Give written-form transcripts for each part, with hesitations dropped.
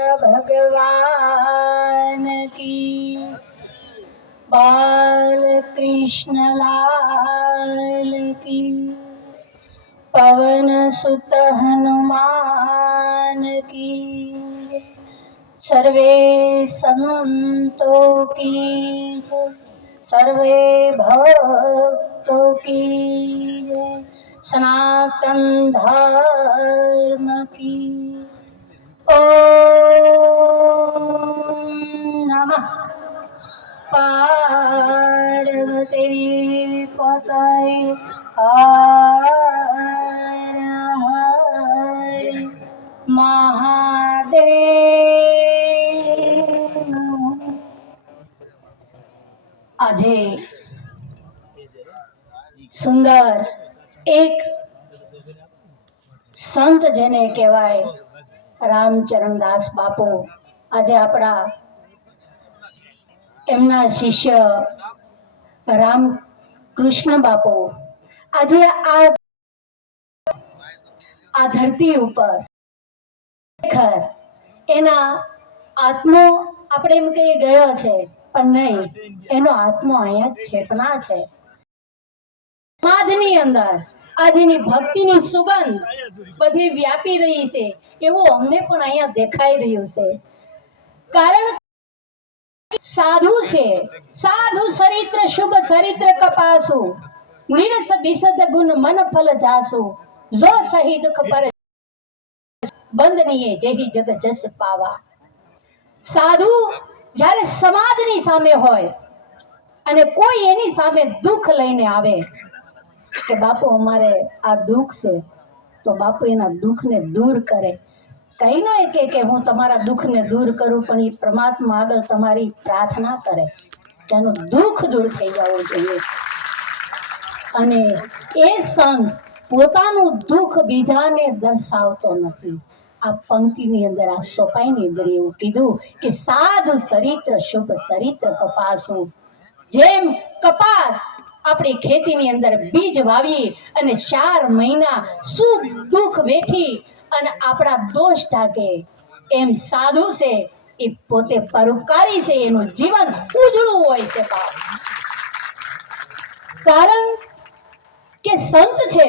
भगवान की बाल कृष्ण लाल की पवन सुत हनुमान की सर्वे संतों की सर्वे भक्तों की सनातन धर्म की ओम नमः पार्वती पतये हर हर महादेव। આજે સુંદર એક સંત જેને કહેવાય રામચરણદાસ બાપુ આજે આપણા એમના શિષ્ય રામકૃષ્ણ બાપુ આજે આ ધરતી ઉપર ખરેખર એના આત્મો આપણે એમ કહી ગયો છે પણ નહીં, એનો આત્મો અહીંયા જ ચેતના છે સમાજની અંદર આજની ભક્તિની સુગંધ બધી વ્યાપી રહી છે એવું અમને પણ અહીંયા દેખાઈ રહ્યું છે। કારણ સાધુ છે, સાધુ ચરિત્ર શુભ ચરિત્ર કપાસુ નિરસ બિસદ ગુણ મન ફલ જાસુ જો સહી દુખ પર બંધનીએ જેહી જગ જસ પાવા। સાધુ જ્યારે સમાજની સામે હોય અને કોઈ એની સામે દુઃખ લઈને આવે કે બાપુ અમારે આ દુઃખ છે તો બાપુ એના દુઃખને દૂર કરે। કઈ ન કે હું તમારા દુઃખને દૂર કરું, પણ એ પરમાત્મા આગળ તમારી પ્રાર્થના કરે કે એનું દુઃખ દૂર થઈ જવું જોઈએ। અને એ સંત પોતાનું દુઃખ બીજાને દર્શાવતો નથી। આ પંક્તિની અંદર આ સોપાઈની અંદર એવું કીધું કે સાધુ ચરિત્ર શુભ ચરિત્ર કપાસું। જેમ કપાસ આપણી ખેતીની અંદર બીજ વાવી અને 4 મહિના સુખ દુઃખ વેઠી અને આપણા દોષ ઢાકે, એમ સાધુ છે એ પોતે પરોપકારી છે, એનું જીવન ઉજળું હોય છે બાપ। કારણ કે સંત છે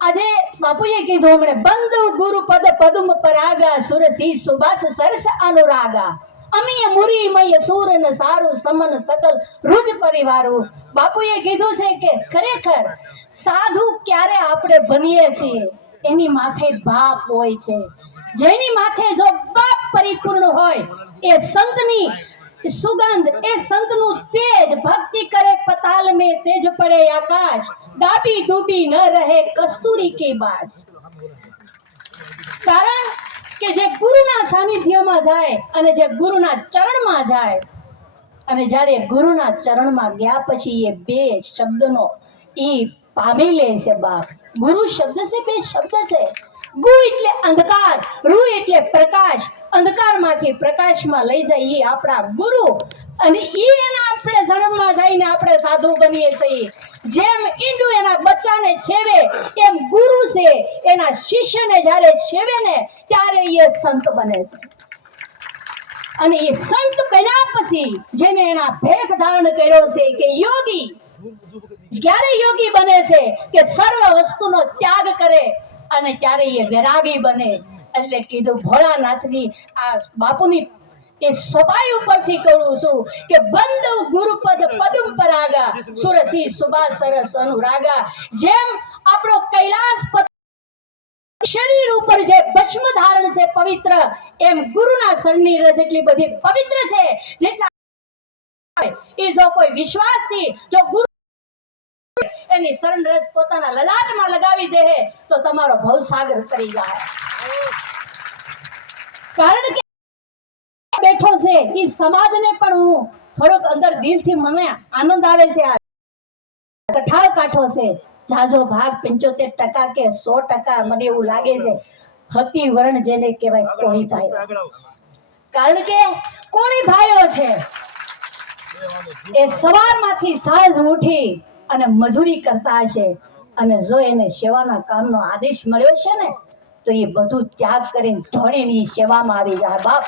આજે બાપુએ કીધું હમણે બંધુ ગુરુ પદ પદુમ પરાગા સુરસી સુબાસ સરસ અનુરાગા અમીય મુરીમય સૂરન સારું સમન સકલ રૂજ પરિવારું। બાપુએ કીધું છે કે ખરેખર સાધુ ક્યારે આપણે બનીએ છીએ એની માથે બાપ હોય છે। જેની માથે જો બાપ પરિપૂર્ણ હોય એ સંતની સુગંધ, એ સંતનું તેજ, ભક્તિ કરે પતાલ में तेज पड़े आकाश डाबी डूबी न रहे कस्तूरी की बात। કારણ કે જે ગુરુના સાનિધ્યમાં જાય અને જે ગુરુના ચરણમાં જાય અને જ્યારે ગુરુના ચરણમાં ગયા પછી એ બે શબ્દનો ઈ પામી લે છે બાપ। ગુરુ શબ્દ છે, બે શબ્દ છે। ગુ એટલે અંધકાર, રૂ એટલે પ્રકાશ, અંધકારમાંથી પ્રકાશમાં લઈ જાય એ આપણા ગુરુ। અને ઈ એના આપણે જન્મમાં જઈને આપણે સાધુ બનીએ છીએ। જેમ ઈંડું એના બચ્ચાને છેવે એમ ગુરુ છે એના શિષ્યને જ્યારે છેવે ને ત્યારે એ સંત બને છે। અને એ સંત બન્યા પછી જેને એના ભેખ ધારણ કર્યો છે કે યોગી, જ્યારે યોગી બને છે કે સર્વ વસ્તુનો ત્યાગ કરે અને ત્યારે એ વૈરાગી બને। એટલે કીધું ભોળાનાથની આ બાપુની એ સભાઈ ઉપરથી કરું છું કે બંધ ગુરુપદ પદમ પરાગા સુરથી સુબા સરસ અનુરાગા। જેમ આપણો કૈલાસ શરીર ઉપર જે ભસ્મ ધારણ છે પવિત્ર, એમ ગુરુના શરણની રજ એટલી બધી પવિત્ર છે જેટલા એ જો કોઈ વિશ્વાસથી જો ગુરુ એની શરણ રજ પોતાના લલાટમાં લગાવી દે તો તમારો ભવસાગર તરી જાય। કારણ કે બેઠો છે એ સમાજને પણ હું થોડોક અંદર દિલથી મને આનંદ આવે છે। આ કઠાળ કાઠો છે જાજો ભાગ 75% કે 100% મને એવું લાગે છે હતી વર્ણ જેને કહેવાય કોળી ભાઈઓ। કારણ કે કોળી ભાઈઓ છે એ સવારમાંથી સાંજ ઉઠી અને મજૂરી કરતા હશે અને જો એને સેવાના કામનો આદેશ મળ્યો છે ને તો એ બધું ત્યાગ કરીને ધણીની સેવામાં આવી જાય બાપ.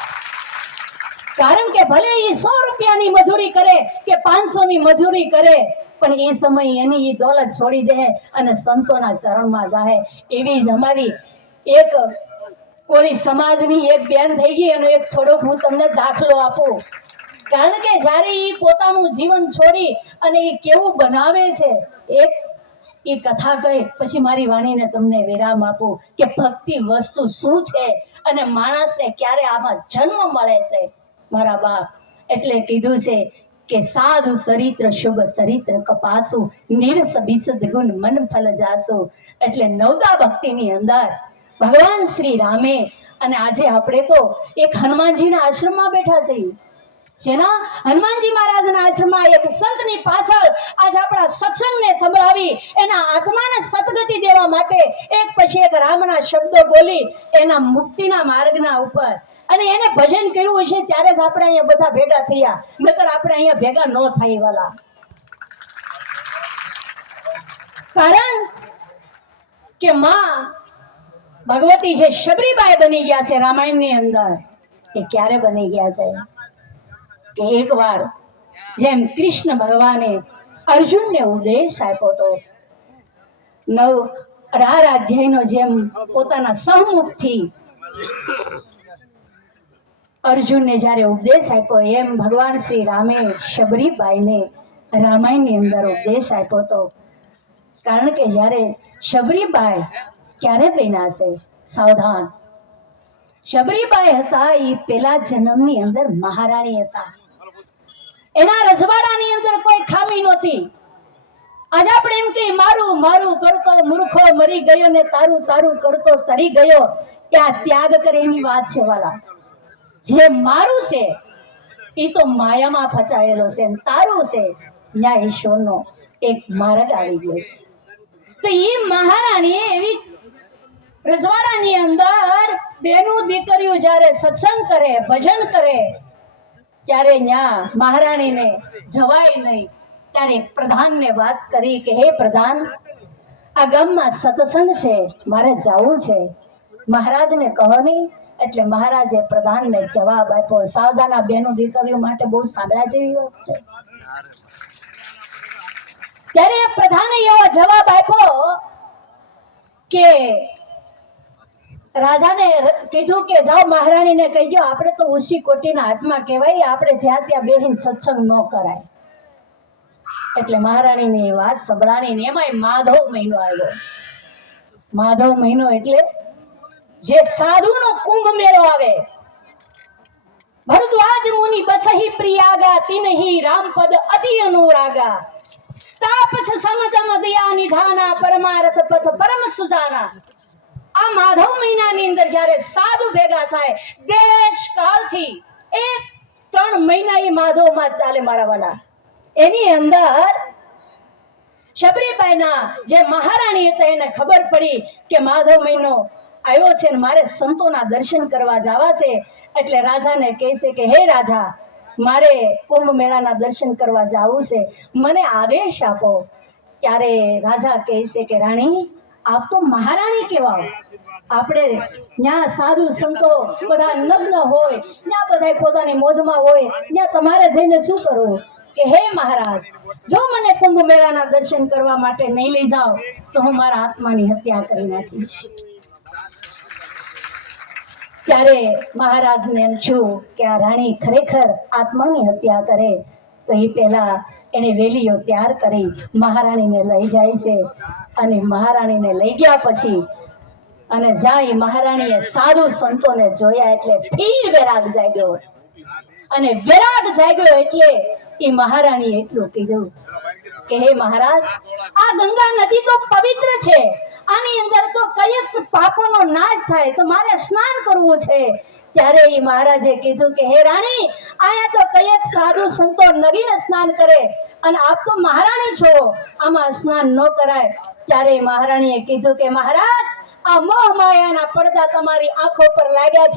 કારણ કે ભલે એ 100 રૂપિયાની મજૂરી કરે કે 500 ની મજૂરી કરે, પણ એ સમય એની એ દોલત છોડી દે અને સંતોના ચરણમાં જાય. એવી જ અમારી એક કોઈ સમાજની એક બેન થઈ ગઈ, એનો એક થોડોક હું તમને દાખલો આપું. કારણ કે જ્યારે એ પોતાનું જીવન છોડી અને એ કેવું બનાવે છે, એક એ કથા કહી પછી મારી વાણીને તમને વિરામ આપું કે ભક્તિ વસ્તુ શું છે અને માણસને ક્યારે આમાં જન્મ મળે છે. મારા બાપ એટલે કીધું છે કે સાધુ ચરિત્ર શુભ ચરિત્ર કપાસુ નિરસ બિસદ ગુણ મન ફલ જાસુ. એટલે નવદા ભક્તિની અંદર ભગવાન શ્રી રામે, અને આજે આપણે તો એક હનુમાનજીના આશ્રમમાં બેઠા છીએ, જેના હનુમાનજી મહારાજના આશ્રમમાં એક સંતની પાછળ આજ આપણા સત્સંગને સંભળાવી એના આત્માને સદગતિ દેવા માટે એક પછી એક રામના શબ્દો બોલી એના મુક્તિના માર્ગના ઉપર અને એને ભજન કર્યું છે. ત્યારે જ આપણે અહીંયા બધા ભેગા થયા, નકર આપણે અહીંયા ભેગા ન થાય વાલા. કારણ કે માં ભગવતી જે શબરીબાઈ બની ગયા છે રામાયણની અંદર, એ ક્યારે બની ગયા છે કે એકવાર જેમ કૃષ્ણ ભગવાને અર્જુનને ઉપદેશ આપ્યો હતો, 18 અધ્યાયનો જેમ પોતાના સહમુખથી અર્જુનને જ્યારે ઉપદેશ આપ્યો, એમ ભગવાન શ્રી રામે શબરીબાઈને રામાયણની અંદર ઉપદેશ આપ્યો હતો. કારણ કે જ્યારે શબરીબાઈ ક્યારે બન્યા છે, સાવધાન, શબરીબાઈ હતા એ પેલા જન્મની અંદર મહારાણી હતા. એના રજવાડાની અંદર કોઈ ખામી નહોતી. આજે આપણે એમ કે મારું મારું કરતો મૂર્ખો મરી ગયો ને તારું તારું કરતો તરી ગયો, કે આ ત્યાગ કરે એની વાત છે વાલા. જે મારું છે એ તો માયામાં ફચાયેલો છે, તારું છે ન્યા ઈશ્વરનો એક માર્ગ આવી ગયો છે. તો એ મહારાણી એવી રજવાડાની અંદર બેનું દીકરીઓ જ્યારે સત્સંગ કરે, ભજન કરે, ત્યારે ન્યા મહારાણીને જવાય નહીં. ત્યારે પ્રધાનને વાત કરી કે હે પ્રધાન, આ ગામમાં સત્સંગ છે, મારે જવું છે, મહારાજને કહો નહીં. એટલે મહારાજે પ્રધાનને જવાબ આપ્યો. સાવધાના બેનું દીકરીઓ માટે બહુ સાંભળ્યા જેવી વાત છે. ત્યારે પ્રધાને એવો જવાબ આપ્યો કે રાજાને કીધું કે જાઓ મહારાણીને કહીજો આપણે તો ઉસી કોટીના હાથમાં કહેવાય, આપણે જ્યાં ત્યાં બેહીને સત્સંગ ન કરાય. એટલે મહારાણીની વાત સંભળાણીને એમાંય માધવ મહિનો આવ્યો. માધવ મહિનો એટલે જે સાધુનો કુંભ મેળો આવે. ભરદ્વાજ મુનિ બસહી પ્રિયાગા તિનહી રામપદ અતિ અનુરાગા તાપસ સમતમ દયા નિધાના પરમાર્થ પથ પરમ સુજાના. આ માધવ મહિનાની અંદર જ્યારે સાધુ ભેગા થાય, દેશ કાળથી 3 મહિના એ માધવમાં ચાલે મારા વાલા. એની અંદર શબરીબાઈના જે મહારાણી હતા એને ખબર પડી કે માધવ મહિનો આવ્યો છે ને મારે સંતોના દર્શન કરવા જવા છે. એટલે રાજાને કહે છે કે હે રાજા, મારે કુંભ મેળાના દર્શન કરવા જવું છે, મને આદેશ આપો. ત્યારે રાજા કહે છે કે રાણી, આપ તો મહારાણી કહેવાઓ, આપણે ત્યાં સાધુ સંતો બધા નગ્ન હોય, ત્યાં બધા પોતાની મોજમાં હોય, ત્યાં તમારે જઈને શું કરવું? કે હે મહારાજ, જો મને કુંભ મેળાના દર્શન કરવા માટે નહીં લઈ જાઓ તો હું મારા આત્માની હત્યા કરી નાખીશ. ત્યારે મહારાજને એમ છું કે આ રાણી ખરેખર આત્માની હત્યા કરે, તો એ પહેલા એને વેલીઓ તૈયાર કરી મહારાણીને લઈ જાય છે. અને મહારાણીને લઈ ગયા પછી અને જાય મહારાણીએ સાધુ સંતોને જોયા એટલે ફીર વેરાગ જાગ્યો. અને વેરાગ જાગ્યો એટલે એ મહારાણીએ એટલું કીધું કે હે મહારાજ, આ ગંગા નદી તો પવિત્ર છે, આની અંદર તો કયેક પાપોનો નાશ થાય, તો મારે સ્નાન કરવું છે. ત્યારે એ મહારાજે કીધું કે હે રાણી, આયા તો કયેક સાધુ સંતો નગીને સ્નાન કરે અને આપ તો મહારાણી છો, આમાં સ્નાન ન કરાય. ત્યારે મહારાણીએ કીધું કે મહારાજ, આ મોહ માયાના પડદા તમારી આંખો પર લાગ્યા છે.